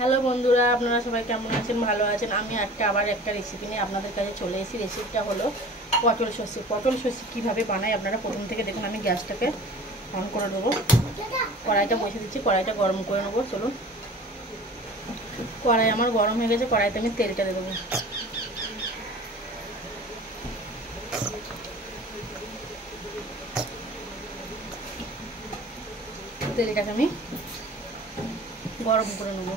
Hello বন্ধুরা, আপনারা সবাই কেমন আছেন? ভালো আছেন? আমি আবার একটা রেসিপি নিয়ে আপনাদের কাছে চলে এসেছি। রেসিপিটা হলো পটল সর্ষে। পটল সর্ষে কীভাবে বানাই আপনারা প্রথম থেকে দেখুন। আমি গ্যাসটাকে অন করে দেবো, কড়াইটা বসে দিচ্ছি, কড়াইটা গরম করে নেবো। চলুন, কড়াই আমার গরম হয়ে গেছে, কড়াইতে আমি তেলটা দিয়ে দেবো। তেলটাকে আমি গরম করে নেবো।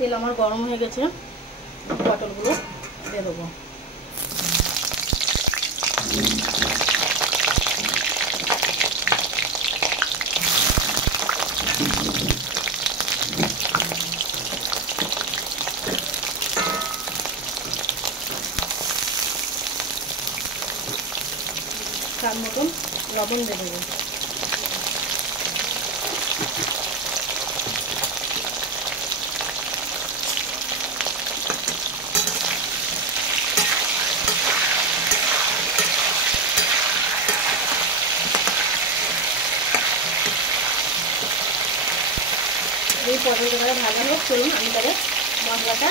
তেল আমার গরম হয়ে গেছে, পটলগুলো দিয়ে দেবো। তার মতন লবণ দিয়ে দেবো। এই পটলটা ভাজা হোক, চলুন আমি তাহলে মশলাটা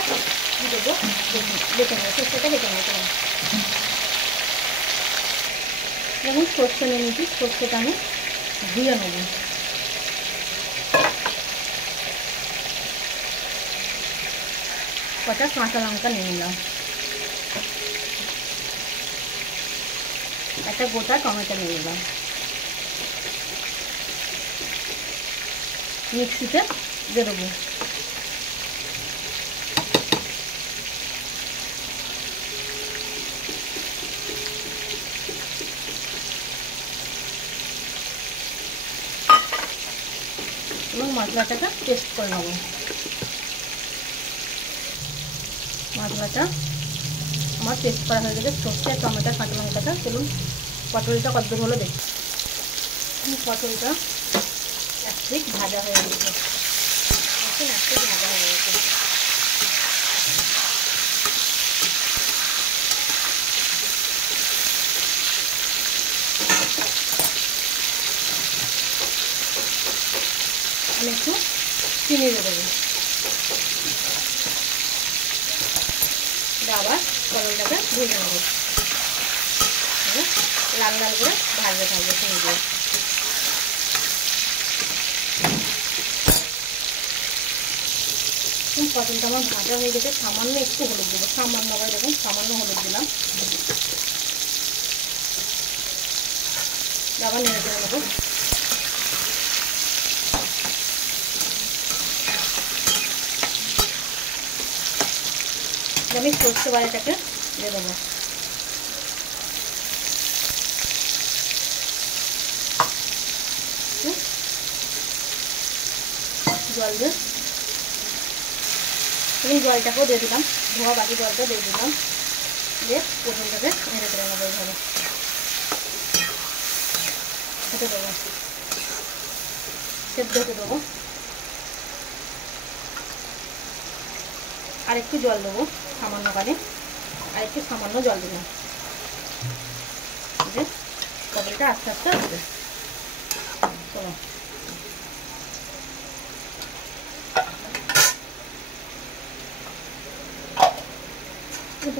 দেবো, বেটে নেবো, সর্ষেটা বেটে নেবো। যেমন সর্ষে নিয়ে নিচ্ছি, সর্ষেটা আমি ধুয়ে নেবো। কটা কাঁচা লঙ্কা নিয়ে নিলাম, একটা গোটা টমেটো নিয়ে নিলাম। মিক্সিতে দিয়ে দেবো। এবং মশলাটাকে পেস্ট করে নেবো। মশলাটা আমার পেস্ট করা হয়ে গেছে, সর্ষে আর টমেটো কাঁচা লঙ্কাটা। চলুন পটলটা কতদূর হলো দেখি। পটলটা এক পিঠ ভাজা হয়ে গেছে, এক পিঠ ভাজা হয়ে গেছে। আমি একটু চিনি দিয়ে দেবো। আবার পটলটাকে ভেজে নেবো, লাল লাল করে ভাজতে থাকবে চিনি দিয়ে। পটলটা আমার ভাজা হয়ে গেছে, সামান্য একটু হলুদ দেবো, সামান্য করে দেখুন, সামান্য হলুদ দিলাম। আবার নেড়ে চেড়ে নেবো। আমি সর্ষে বাটাটাকে দিয়ে দেবো। জল দিয়ে আমি জলটাকেও দিয়ে দিলাম, ধোয়া বাকি জলটা দিয়ে দিলাম। দিয়ে পটলটাকে নেড়ে চেড়ে নেবো। এইভাবে খেতে দেবো, সেদ্ধ হতে দেবো। আর একটু জল দেবো সামান্য পানি, আর একটু সামান্য জল দিলাম। যে পটলটা আস্তে আস্তে আসবে। চলো,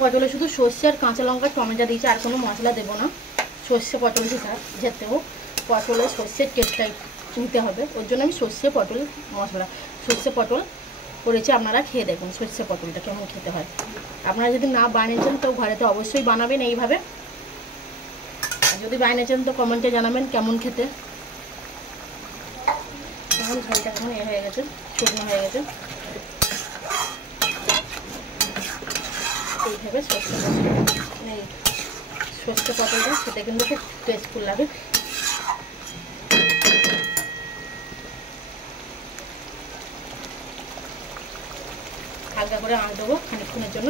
পটলে শুধু সর্ষে আর কাঁচা লঙ্কা টমেটো দিয়েছি, আর কোনো মশলা দেবো না। সর্ষে পটল যেতে হোক, পটলে সর্ষের টেস্টটাই নিতে হবে, ওর জন্য আমি সর্ষে পটল মশলা সর্ষে পটল করেছি। আপনারা খেয়ে দেখুন সর্ষে পটলটা কেমন খেতে হয়। আপনারা যদি না বানিয়েছেন তো ঘরেতে অবশ্যই বানাবেন এইভাবে। আর যদি বানিয়েছেন তো কমেন্টে জানাবেন কেমন খেতে। এখন ঝোলটা কেমন হয়ে গেছে, শুকনো হয়ে গেছে। এইভাবে সর্ষে পটলটা খেতে কিন্তু খুব টেস্টফুল লাগে। হালকা করে আঁচ দেবো খানিকক্ষণের জন্য,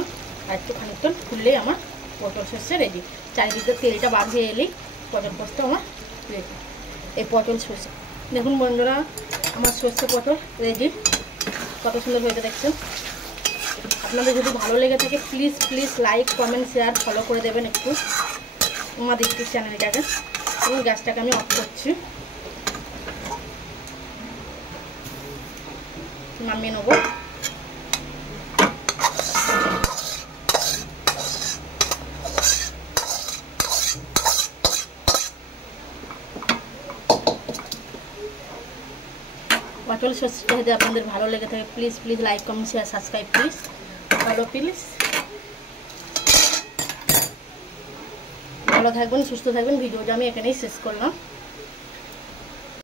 আর একটু খানিকক্ষণ ফুললেই আমার পটল সর্ষে রেডি। চারিদিকে তেলটা বার হয়ে এলেই পটল পোস্ত আমার রেডি। এই পটল সর্ষে দেখুন বন্ধুরা, আমার সর্ষে পটল রেডি। কত সুন্দর হয়েছে দেখছেন। আপনাদের যদি ভালো লেগে থাকে please please like comment share follow করে দেবেন একটু আমার ইউটিউব চ্যানেলটাকে। এবং গ্যাসটাকে আমি অফ করছি। নামিয়ে নেবো। পটল সর্ষেটা যদি আপনাদের ভালো লেগে থাকে please please like comment share subscribe please follow please. ভালো থাকবেন, সুস্থ থাকবেন। ভিডিওটা আমি এখানেই শেষ করলাম।